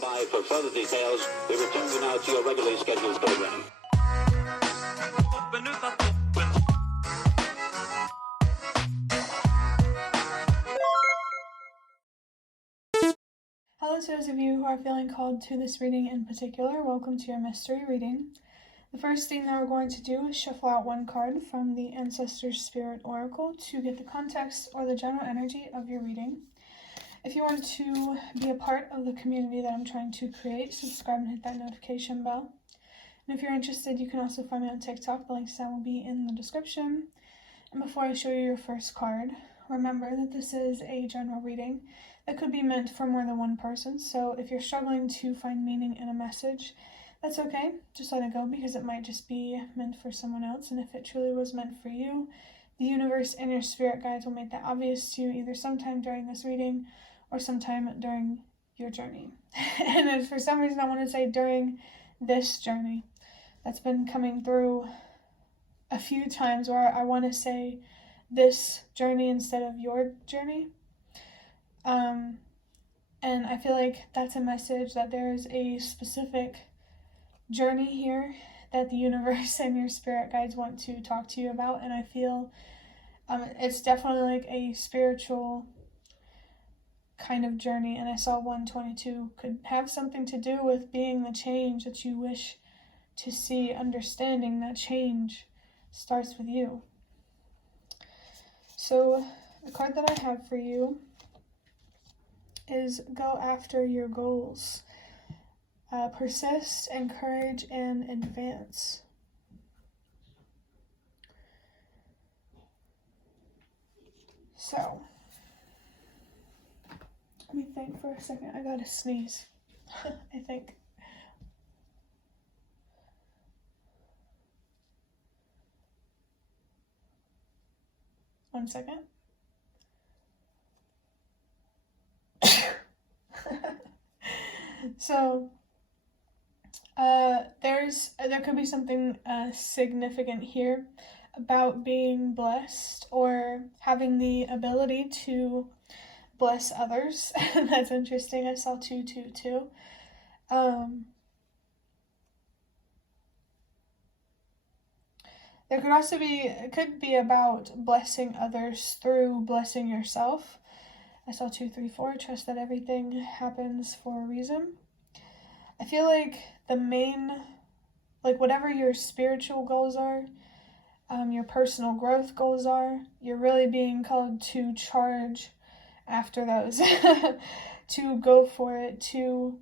stand by for further details. We return you now to your regularly scheduled program. Hello to those of you who are feeling called to this reading in particular. Welcome to your mystery reading. The first thing that we're going to do is shuffle out one card from the Ancestor Spirit Oracle to get the context or the general energy of your reading. If you want to be a part of the community that I'm trying to create, subscribe and hit that notification bell. And if you're interested, you can also find me on TikTok. The links to that will be in the description. And before I show you your first card, remember that this is a general reading that could be meant for more than one person. So if you're struggling to find meaning in a message, that's okay. Just let it go, because it might just be meant for someone else. And if it truly was meant for you, the universe and your spirit guides will make that obvious to you either sometime during this reading or sometime during your journey. And if for some reason I want to say during this journey, that's been coming through a few times where I want to say this journey instead of your journey. And I feel like that's a message that there is a specific journey here that the universe and your spirit guides want to talk to you about. And I feel it's definitely like a spiritual kind of journey. And I saw 122 could have something to do with being the change that you wish to see, understanding that change starts with you. So the card that I have for you is Go After Your Goals. Persist, encourage, and advance. So, let me think for a second. I gotta sneeze, I think. One second. So, there could be something significant here about being blessed or having the ability to bless others. That's interesting. I saw 222. There could also be, it could be about blessing others through blessing yourself. I saw 234, trust that everything happens for a reason. I feel like the main, like whatever your spiritual goals are, your personal growth goals are, you're really being called to charge after those, to go for it, to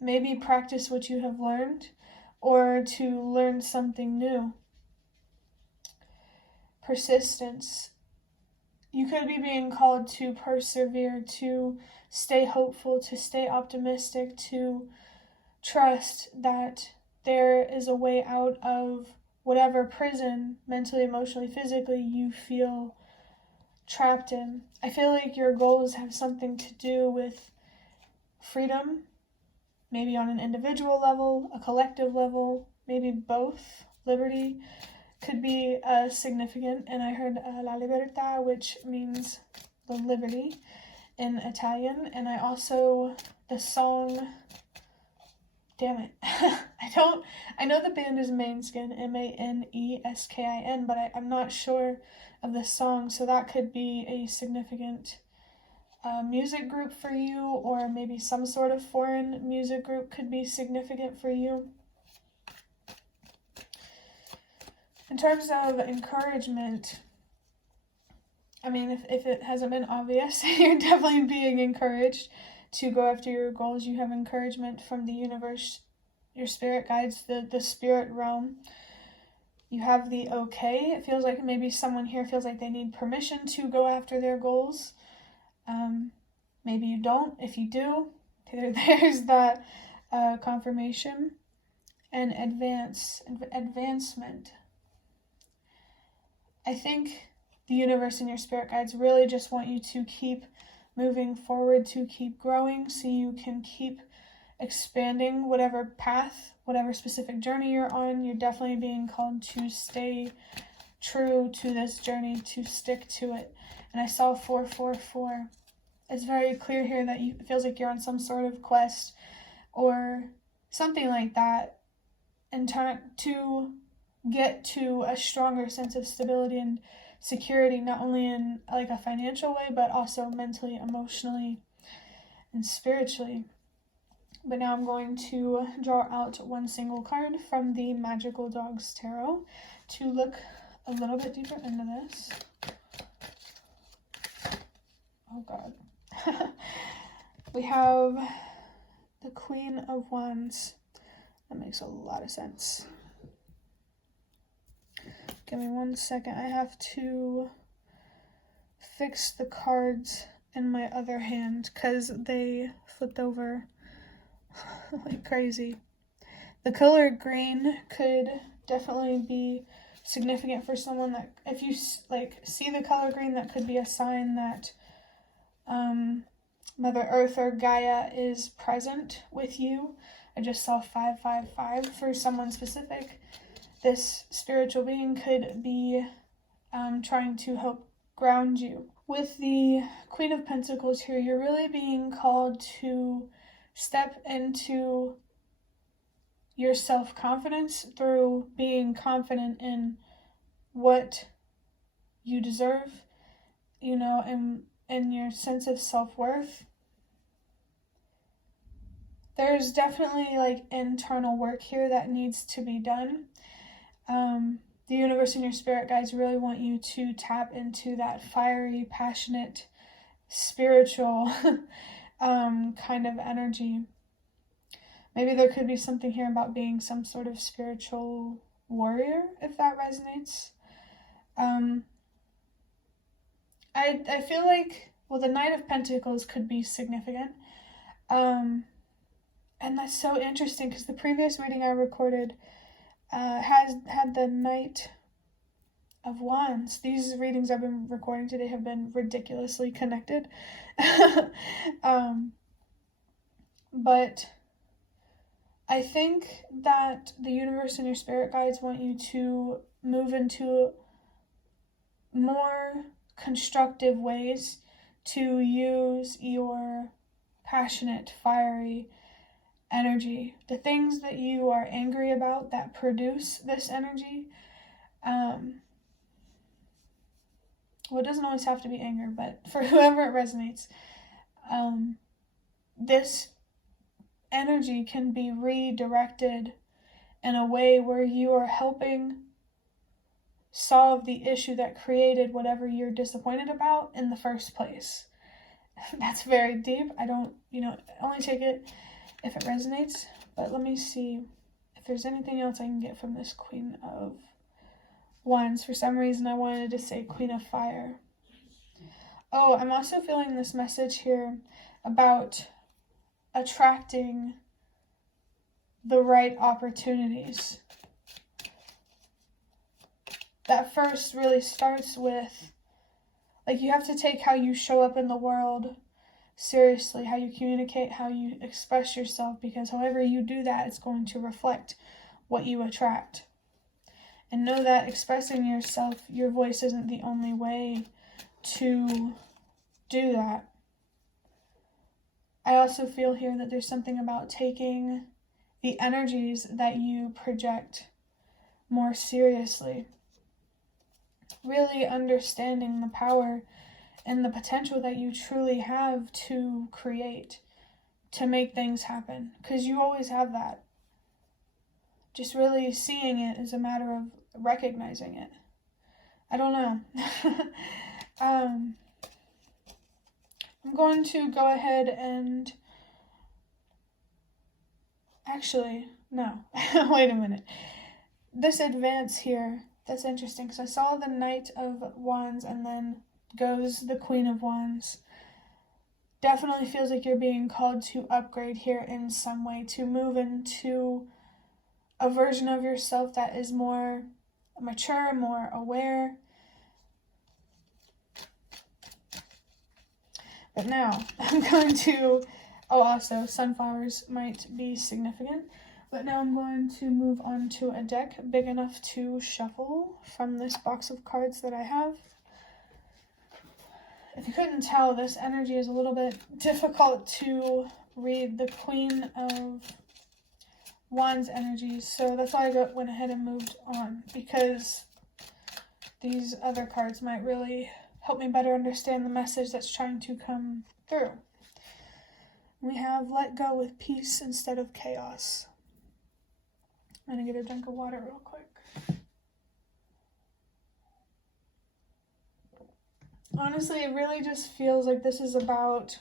maybe practice what you have learned or to learn something new. Persistence. You could be being called to persevere, to stay hopeful, to stay optimistic, to trust that there is a way out of whatever prison, mentally, emotionally, physically, you feel trapped in. I feel like your goals have something to do with freedom, maybe on an individual level, a collective level, maybe both. Liberty could be significant, and I heard la libertà, which means the liberty in Italian, and I also, the song, damn it, I know the band is Maneskin, Maneskin, but I'm not sure of the song, so that could be a significant music group for you, or maybe some sort of foreign music group could be significant for you. In terms of encouragement, I mean, if it hasn't been obvious, you're definitely being encouraged to go after your goals. You have encouragement from the universe, your spirit guides, the spirit realm. You have the okay. It feels like maybe someone here feels like they need permission to go after their goals. Maybe you don't. If you do, there's that confirmation. And advancement. I think the universe and your spirit guides really just want you to keep moving forward, to keep growing, so you can keep expanding whatever path, whatever specific journey you're on. You're definitely being called to stay true to this journey, to stick to it. And I saw 444. it's very clear here that it feels like you're on some sort of quest or something like that, and to get to a stronger sense of stability and security, not only in like a financial way, but also mentally, emotionally, and spiritually. But now I'm going to draw out one single card from the Magical Dogs Tarot to look a little bit deeper into this. Oh God. We have the Queen of Wands. That makes a lot of sense. Give me 1 second. I have to fix the cards in my other hand because they flipped over like crazy. The color green could definitely be significant for someone that, if you like see the color green, that could be a sign that Mother Earth or Gaia is present with you. I just saw 555 for someone specific. This spiritual being could be trying to help ground you. With the Queen of Pentacles here, you're really being called to step into your self-confidence through being confident in what you deserve, you know, and your sense of self-worth. There's definitely like internal work here that needs to be done. The universe and your spirit guides really want you to tap into that fiery, passionate, spiritual kind of energy. Maybe there could be something here about being some sort of spiritual warrior, if that resonates. I feel like, well, the Knight of Pentacles could be significant. And that's so interesting because the previous reading I recorded had the Knight of Wands. These readings I've been recording today have been ridiculously connected. But I think that the universe and your spirit guides want you to move into more constructive ways to use your passionate, fiery energy. The things that you are angry about that produce this energy, well, it doesn't always have to be anger, but for whoever it resonates, this energy can be redirected in a way where you are helping solve the issue that created whatever you're disappointed about in the first place. That's very deep. I don't, only take it if it resonates, but let me see if there's anything else I can get from this Queen of Wands. For some reason, I wanted to say Queen of Fire. Oh, I'm also feeling this message here about attracting the right opportunities. That first really starts with, like, you have to take how you show up in the world seriously, how you communicate, how you express yourself, because however you do that, it's going to reflect what you attract. And know that expressing yourself, your voice isn't the only way to do that. I also feel here that there's something about taking the energies that you project more seriously. Really understanding the power and the potential that you truly have to create, to make things happen. Because you always have that. Just really seeing it is a matter of recognizing it. I don't know. I'm going to go ahead and... Actually, no. Wait a minute. This advance here, that's interesting because I saw the Knight of Wands and then goes the Queen of Wands. Definitely feels like you're being called to upgrade here in some way, to move into a version of yourself that is more mature, more aware. But now I'm going to, also sunflowers might be significant. But now I'm going to move on to a deck big enough to shuffle from this box of cards that I have. If you couldn't tell, this energy is a little bit difficult to read. The Queen of Wands energy, so that's why I went ahead and moved on, because these other cards might really help me better understand the message that's trying to come through. We have let go with peace instead of chaos. I'm going to get a drink of water real quick. Honestly, it really just feels like this is about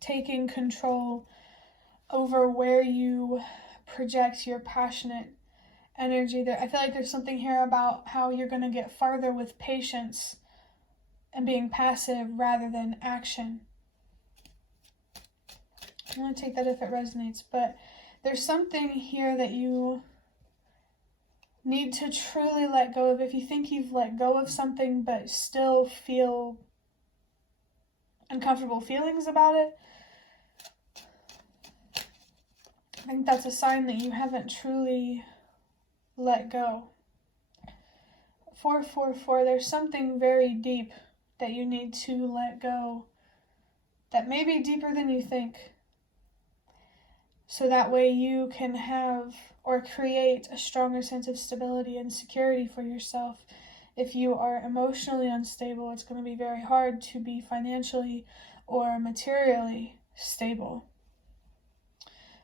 taking control over where you project your passionate energy. There, I feel like there's something here about how you're going to get farther with patience and being passive rather than action. I'm going to take that if it resonates, but there's something here that you need to truly let go of. If you think you've let go of something but still feel uncomfortable feelings about it, I think that's a sign that you haven't truly let go. 444, there's something very deep that you need to let go that may be deeper than you think. So that way you can have or create a stronger sense of stability and security for yourself. If you are emotionally unstable, it's going to be very hard to be financially or materially stable.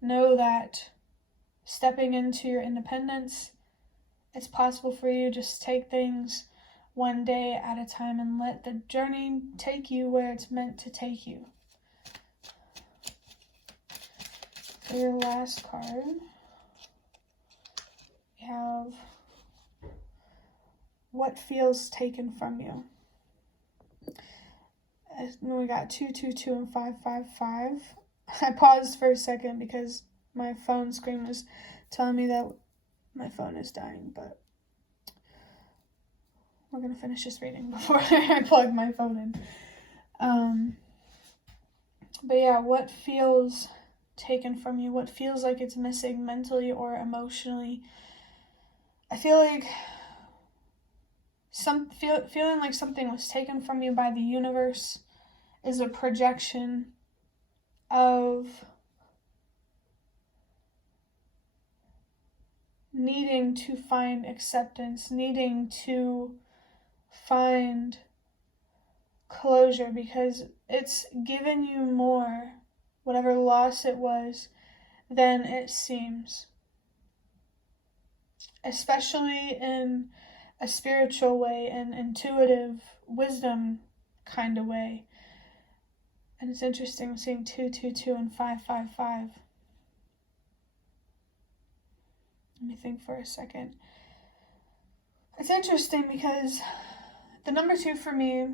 Know that stepping into your independence, it's possible for you. Just take things one day at a time and let the journey take you where it's meant to take you. For your last card, we have what feels taken from you. And we got 222 and 555. I paused for a second because my phone screen was telling me that my phone is dying, but we're going to finish this reading before I plug my phone in. But yeah, what feels taken from you? What feels like it's missing mentally or emotionally? I feel like feeling like something was taken from you by the universe is a projection of needing to find acceptance, needing to find closure, because it's given you more, whatever loss it was, than it seems. Especially in a spiritual way, an intuitive wisdom kind of way. And it's interesting seeing 222 and 555. Let me think for a second. It's interesting because the number 2 for me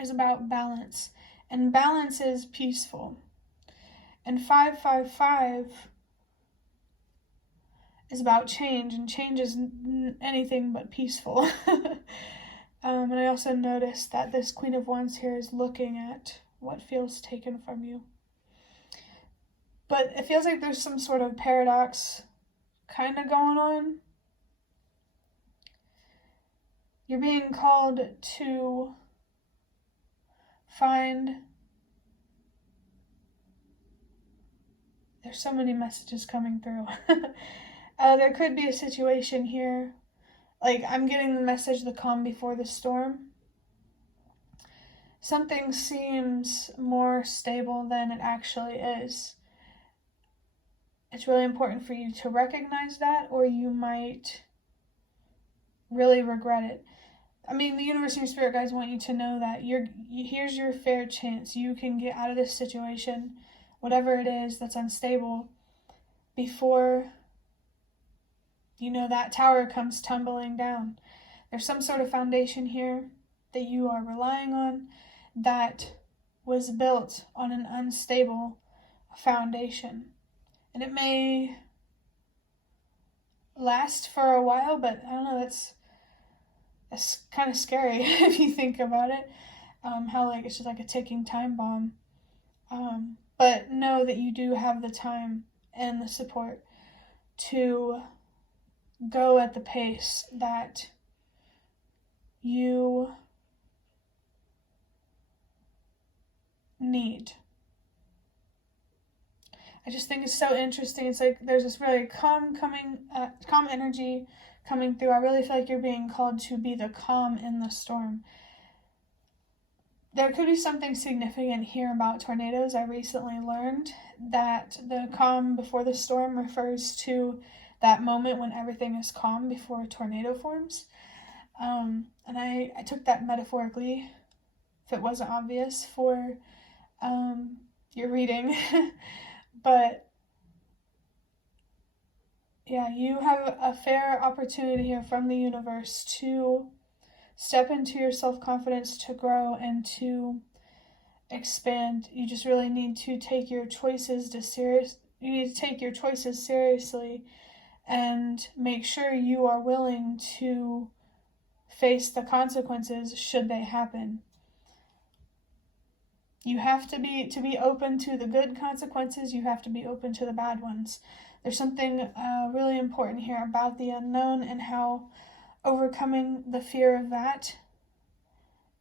is about balance. And balance is peaceful. And 555 is about change. And change is anything but peaceful. And I also noticed that this Queen of Wands here is looking at what feels taken from you. But it feels like there's some sort of paradox kind of going on. You're being called to find... There's so many messages coming through. There could be a situation here, like I'm getting the message, the calm before the storm. Something seems more stable than it actually is. It's really important for you to recognize that, or you might really regret it. I mean, the universe and your spirit guides want you to know that here's your fair chance. You can get out of this situation, whatever it is that's unstable, before, that tower comes tumbling down. There's some sort of foundation here that you are relying on that was built on an unstable foundation. And it may last for a while, but I don't know, that's kind of scary if you think about it. How it's just like a ticking time bomb. But know that you do have the time and the support to go at the pace that you need. I just think it's so interesting. It's like there's this really calm energy coming through. I really feel like you're being called to be the calm in the storm. There could be something significant here about tornadoes. I recently learned that the calm before the storm refers to that moment when everything is calm before a tornado forms. And I took that metaphorically, if it wasn't obvious, for your reading. But yeah, you have a fair opportunity here from the universe to step into your self-confidence, to grow and to expand. You just really need to take your choices seriously and make sure you are willing to face the consequences should they happen. You have to be open to the good consequences. You have to be open to the bad ones. There's something really important here about the unknown and how overcoming the fear of that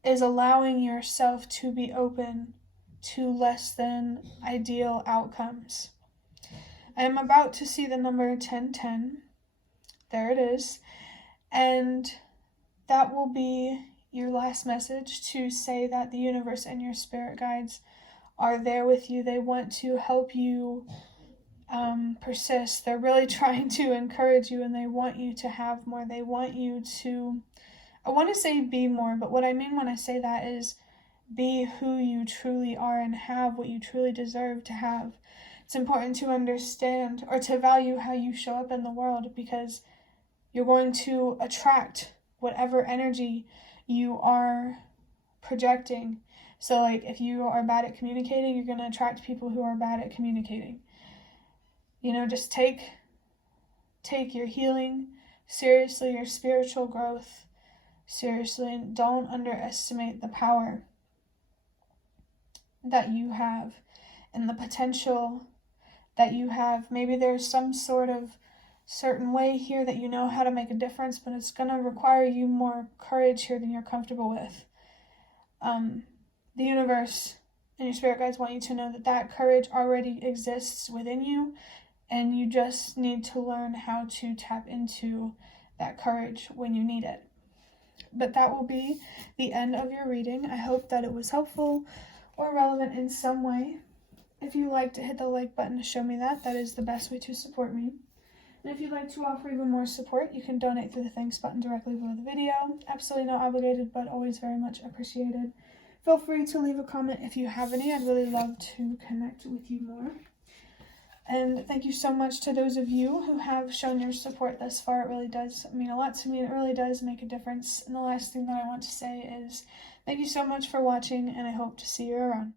is allowing yourself to be open to less than ideal outcomes. I am about to see the number 1010. There it is. And that will be your last message, to say that the universe and your spirit guides are there with you. They want to help you persist. They're really trying to encourage you, and they want you to have more. They want you to, I want to say be more, but what I mean when I say that is be who you truly are and have what you truly deserve to have. It's important to understand or to value how you show up in the world, because you're going to attract whatever energy you are projecting. So like if you are bad at communicating, you're going to attract people who are bad at communicating. Just take your healing seriously, your spiritual growth seriously, and don't underestimate the power that you have and the potential that you have. Maybe there's some sort of certain way here that you know how to make a difference, but it's going to require you more courage here than you're comfortable with. The universe and your spirit guides want you to know that courage already exists within you, and you just need to learn how to tap into that courage when you need it. But that will be the end of your reading. I hope that it was helpful or relevant in some way. If you like to hit the like button to show me that is the best way to support me. And if you'd like to offer even more support, you can donate through the thanks button directly below the video. Absolutely not obligated, but always very much appreciated. Feel free to leave a comment if you have any. I'd really love to connect with you more. And thank you so much to those of you who have shown your support thus far. It really does mean a lot to me, and it really does make a difference. And the last thing that I want to say is thank you so much for watching, and I hope to see you around.